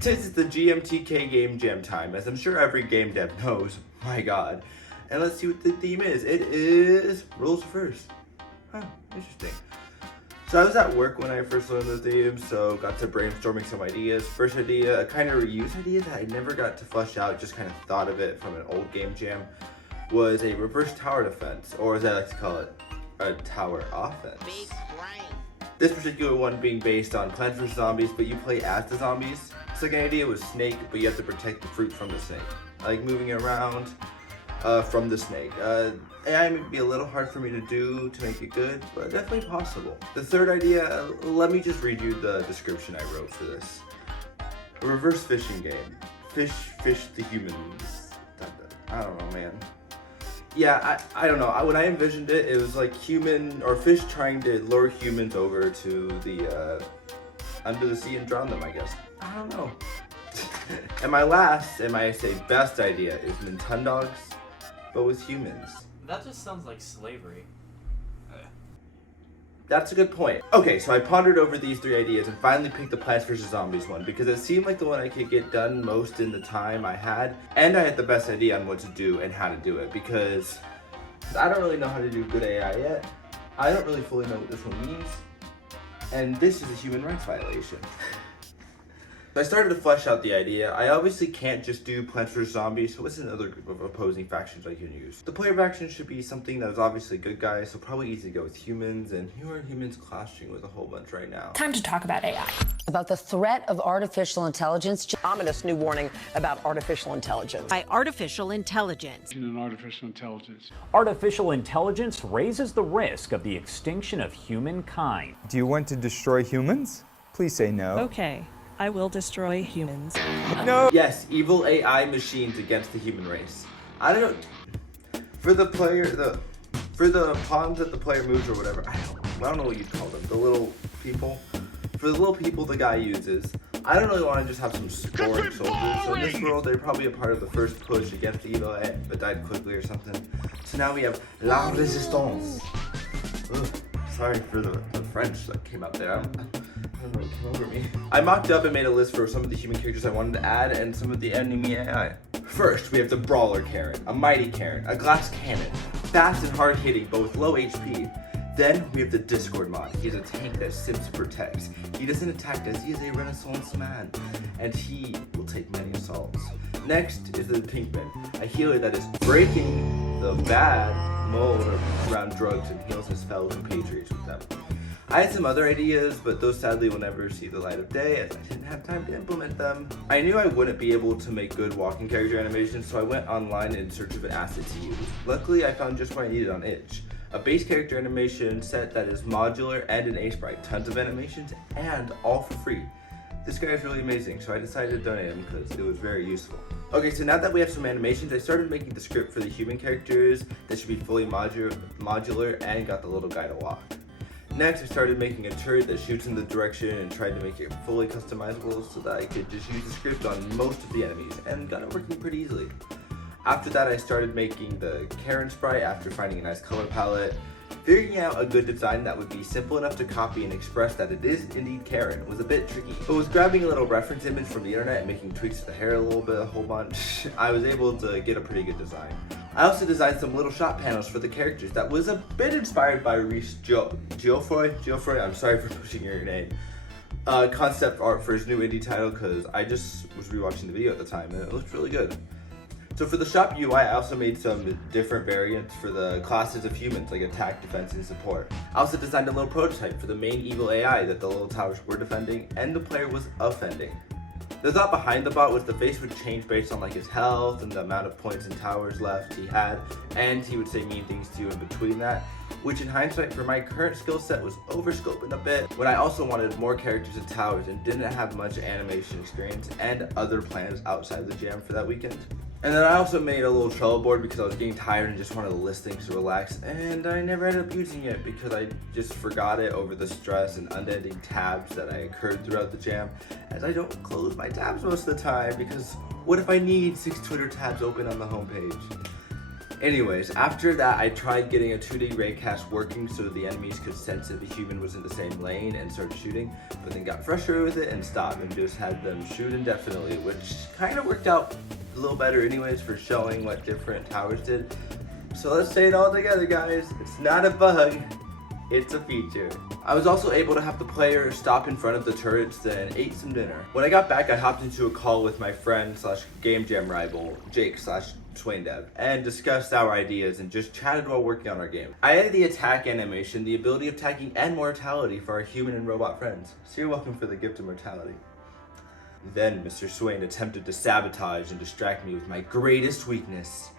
Tis the GMTK Game Jam time, as I'm sure every game dev knows. My god. And let's see what the theme is. It is rules first. Huh, interesting. So I was at work when I first learned the theme, so got to brainstorming some ideas. First idea, a kind of reuse idea that I never got to flesh out, just kind of thought of it from an old game jam, was a reverse tower defense, or as I like to call it, a tower offense. This particular one being based on Plants vs. Zombies, but you play as the zombies. Second idea was snake, but you have to protect the fruit from the snake. Like moving it around from the snake. AI may be a little hard for me to do to make it good, but definitely possible. The third idea, let me just read you the description I wrote for this. A reverse fishing game. Fish the humans. I don't know, man. Yeah, I don't know. When I envisioned it, it was like human or fish trying to lure humans over to the under the sea and drown them, I guess. I don't know. And my last, and I say best idea is Nintendogs, but with humans. That just sounds like slavery. That's a good point. Okay, so I pondered over these three ideas and finally picked the Plants vs. Zombies one because it seemed like the one I could get done most in the time I had, and I had the best idea on what to do and how to do it because I don't really know how to do good AI yet. I don't really fully know what this one means, and this is a human rights violation. So I started to flesh out the idea. I obviously can't just do Plants vs. Zombies, so what's another group of opposing factions I can use? The player faction should be something that is obviously good guys, so probably easy to go with humans, and here are humans clashing with a whole bunch right now. Time to talk about AI. About the threat of artificial intelligence. Ominous new warning about artificial intelligence. By artificial intelligence. Artificial intelligence. Artificial intelligence raises the risk of the extinction of humankind. Do you want to destroy humans? Please say no. Okay. I will destroy humans. No! Yes, evil AI machines against the human race. I don't know. For the pawns that the player moves or whatever, I don't know what you'd call them. The little people. For the little people the guy uses, I don't really want to just have some scoring soldiers. So in this world, they're probably a part of the first push against the evil AI, but died quickly or something. So now we have La Resistance. Ugh, sorry for the French that came out there. I don't know what came over me. I mocked up and made a list for some of the human characters I wanted to add and some of the enemy AI. First, we have the Brawler Karen, a Mighty Karen, a Glass Cannon, fast and hard hitting but with low HP. Then we have the Discord mod. He is a tank that Sims protects. He doesn't attack us, he is a Renaissance man, and he will take many assaults. Next is the Pinkman, a healer that is breaking the bad mold around drugs and heals his fellow compatriots with them. I had some other ideas, but those sadly will never see the light of day as I didn't have time to implement them. I knew I wouldn't be able to make good walking character animations, so I went online in search of an asset to use. Luckily, I found just what I needed on itch. A base character animation set that is modular and an A-sprite, tons of animations, and all for free. This guy is really amazing, so I decided to donate him because it was very useful. Okay, so now that we have some animations, I started making the script for the human characters that should be fully modular and got the little guy to walk. Next, I started making a turret that shoots in the direction and tried to make it fully customizable so that I could just use the script on most of the enemies and got it working pretty easily. After that, I started making the Karen sprite after finding a nice color palette. Figuring out a good design that would be simple enough to copy and express that it is indeed Karen was a bit tricky. But with grabbing a little reference image from the internet and making tweaks to the hair a little bit, a whole bunch, I was able to get a pretty good design. I also designed some little shot panels for the characters that was a bit inspired by Reese Geoffroy, I'm sorry for pushing your name, concept art for his new indie title because I just was rewatching the video at the time and it looked really good. So for the shop UI, I also made some different variants for the classes of humans, like attack, defense, and support. I also designed a little prototype for the main evil AI that the little towers were defending, and the player was offending. The thought behind the bot was the face would change based on like his health and the amount of points and towers left he had, and he would say mean things to you in between that, which in hindsight for my current skill set was overscoping a bit, when I also wanted more characters and towers and didn't have much animation experience and other plans outside the jam for that weekend. And then I also made a little Trello board because I was getting tired and just wanted to list things to relax, and I never ended up using it because I just forgot it over the stress and unending tabs that I occurred throughout the jam, as I don't close my tabs most of the time because what if I need 6 Twitter tabs open on the homepage? Anyways, after that, I tried getting a 2D raycast working so the enemies could sense that the human was in the same lane and started shooting, but then got frustrated with it and stopped and just had them shoot indefinitely, which kind of worked out a little better anyways for showing what different towers did. So let's say it all together, guys. It's not a bug, it's a feature. I was also able to have the player stop in front of the turrets, then ate some dinner. When I got back, I hopped into a call with my friend slash Game Jam rival, Jake slash Gamedev, and discussed our ideas and just chatted while working on our game. I added the attack animation, the ability of tagging, and mortality for our human and robot friends. So you're welcome for the gift of mortality. Then Mr. Swain attempted to sabotage and distract me with my greatest weakness.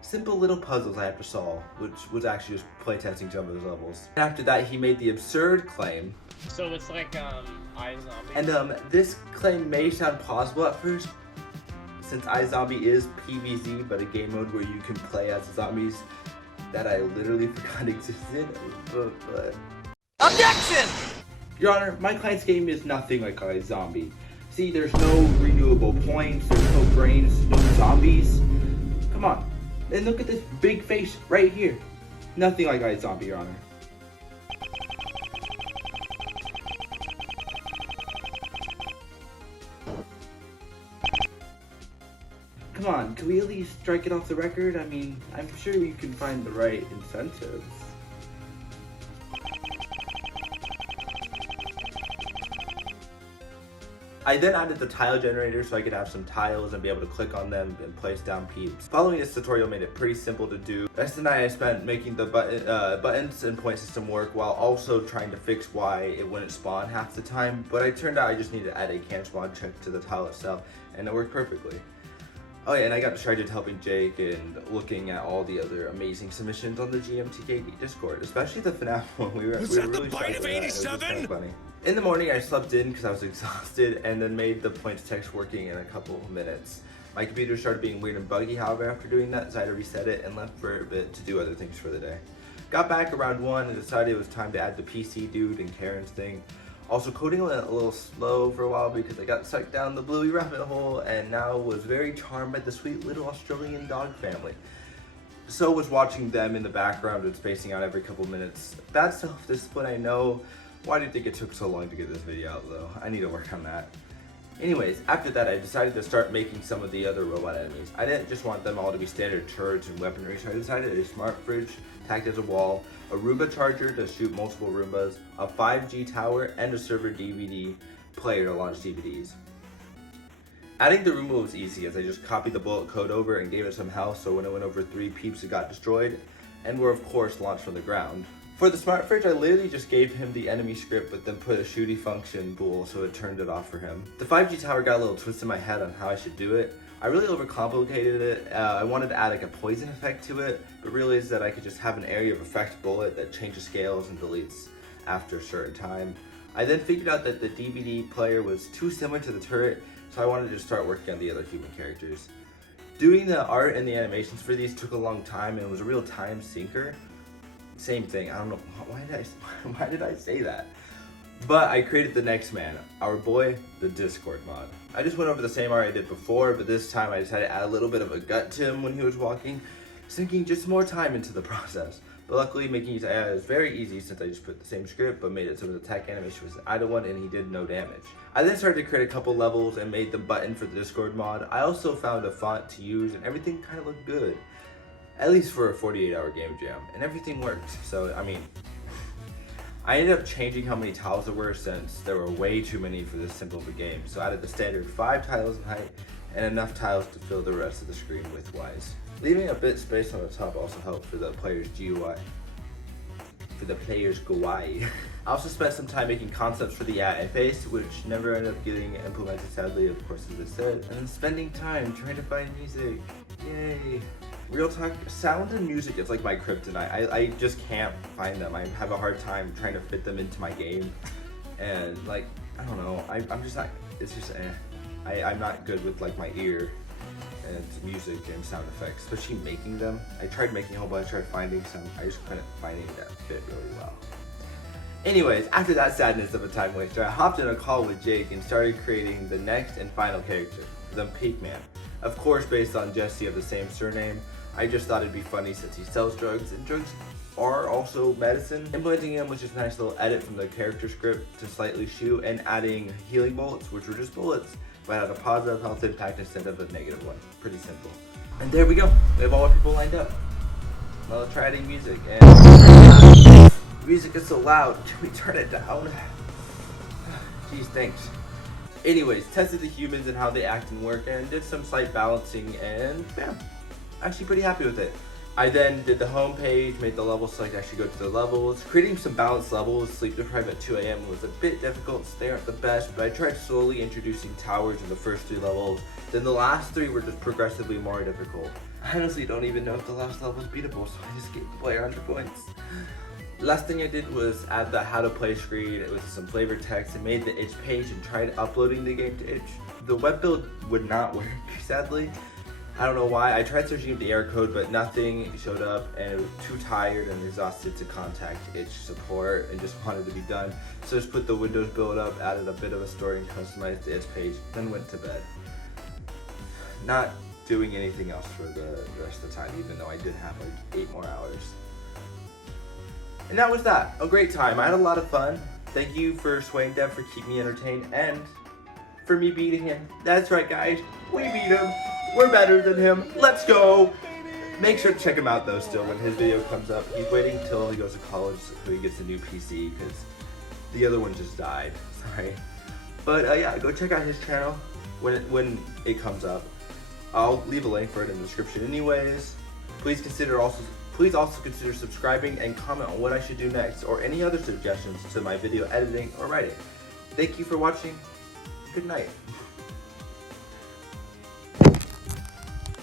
Simple little puzzles I had to solve, which was actually just playtesting some of those levels. After that, he made the absurd claim. So it's like iZombie. And this claim may sound plausible at first, since iZombie is PvZ, but a game mode where you can play as zombies that I literally forgot existed. But Objection! Your Honor, my client's game is nothing like iZombie. See, there's no renewable points, there's no brains, no zombies. Come on. And look at this big face right here. Nothing like iZombie, Your Honor. Come on, can we at least strike it off the record? I mean, I'm sure you can find the right incentives. I then added the tile generator so I could have some tiles and be able to click on them and place down peeps. Following this tutorial made it pretty simple to do. The rest of the night I spent making the buttons and point system work while also trying to fix why it wouldn't spawn half the time, but it turned out I just needed to add a can spawn check to the tile itself and it worked perfectly. Oh yeah, and I got distracted helping Jake and looking at all the other amazing submissions on the GMTK Discord, especially the FNAF one. We were really excited for that. It was just kind of funny. In the morning, I slept in because I was exhausted and then made the points text working in a couple of minutes. My computer started being weird and buggy, however, after doing that, so I had to reset it and left for a bit to do other things for the day. Got back around 1 and decided it was time to add the PC dude and Karen's thing. Also, coding went a little slow for a while because I got sucked down the bluey rabbit hole and now was very charmed by the sweet little Australian dog family. So was watching them in the background and spacing out every couple minutes. Bad self-discipline, I know. Why do you think it took so long to get this video out though? I need to work on that. Anyways, after that I decided to start making some of the other robot enemies. I didn't just want them all to be standard turrets and weaponry, so I decided a smart fridge tagged as a wall, a Roomba charger to shoot multiple Roombas, a 5G tower, and a server DVD player to launch DVDs. Adding the Roomba was easy as I just copied the bullet code over and gave it some health so when it went over 3 peeps it got destroyed, and were of course launched from the ground. For the smart fridge, I literally just gave him the enemy script but then put a shooty function bool so it turned it off for him. The 5G tower got a little twist in my head on how I should do it. I really overcomplicated it. I wanted to add like a poison effect to it, but realized that I could just have an area of effect bullet that changes scales and deletes after a certain time. I then figured out that the DVD player was too similar to the turret, so I wanted to start working on the other human characters. Doing the art and the animations for these took a long time and was a real time sinker. Same thing, I don't know, why did I say that? But I created the next man, our boy, the Discord mod. I just went over the same art I did before, but this time I decided to add a little bit of a gut to him when he was walking, sinking just more time into the process. But luckily making his AI is very easy since I just put the same script but made it so the attack animation was an idle one and he did no damage. I then started to create a couple levels and made the button for the Discord mod. I also found a font to use and everything kind of looked good. At least for a 48-hour game jam, and everything worked. So, I mean, I ended up changing how many tiles there were since there were way too many for this simple of a game. So I added the standard 5 tiles in height and enough tiles to fill the rest of the screen width-wise. Leaving a bit space on the top also helped for the player's GUI. I also spent some time making concepts for the AI face, which never ended up getting implemented sadly, of course, as I said, and then spending time trying to find music. Yay! Real talk, sound and music is like my kryptonite. I just can't find them. I have a hard time trying to fit them into my game. And like, I don't know, I'm just not, it's just I'm not good with like my ear and music and sound effects, especially making them. I tried making a whole bunch, I tried finding some, I just couldn't find any that fit really well. Anyways, after that sadness of a time waster, I hopped in a call with Jake and started creating the next and final character, the Peakman. Of course, based on Jesse of the same surname. I just thought it'd be funny since he sells drugs, and drugs are also medicine. Implementing him was just a nice little edit from the character script to slightly shoot, and adding healing bullets, which were just bullets, but had a positive health impact instead of a negative one. Pretty simple. And there we go. We have all our people lined up. Now let's try adding music. And music is so loud. Can we turn it down? Geez, thanks. Anyways, tested the humans and how they act and work, and did some slight balancing, and yeah, actually pretty happy with it. I then did the home page, made the level so I could actually go to the levels. Creating some balanced levels, sleep deprived at 2 a.m. was a bit difficult, so they aren't the best, but I tried slowly introducing towers in the first 3 levels. Then the last 3 were just progressively more difficult. I honestly don't even know if the last level was beatable, so I just gave the player 100 points. Last thing I did was add the how to play screen with some flavor text and made the itch page and tried uploading the game to itch. The web build would not work, sadly. I don't know why. I tried searching up the error code, but nothing showed up, and I was too tired and exhausted to contact itch support and just wanted to be done. So just put the Windows build up, added a bit of a story and customized the itch page, then went to bed. Not doing anything else for the rest of the time, even though I did have like 8 more hours. And that was that. A great time. I had a lot of fun. Thank you for Gamedev for keeping me entertained and for me beating him. That's right, guys. We beat him. We're better than him. Let's go. Make sure to check him out though still when his video comes up. He's waiting till he goes to college so he gets a new PC because the other one just died. Sorry. But yeah, go check out his channel when it comes up. I'll leave a link for it in the description anyways. Please also consider subscribing and comment on what I should do next or any other suggestions to my video editing or writing. Thank you for watching. Good night.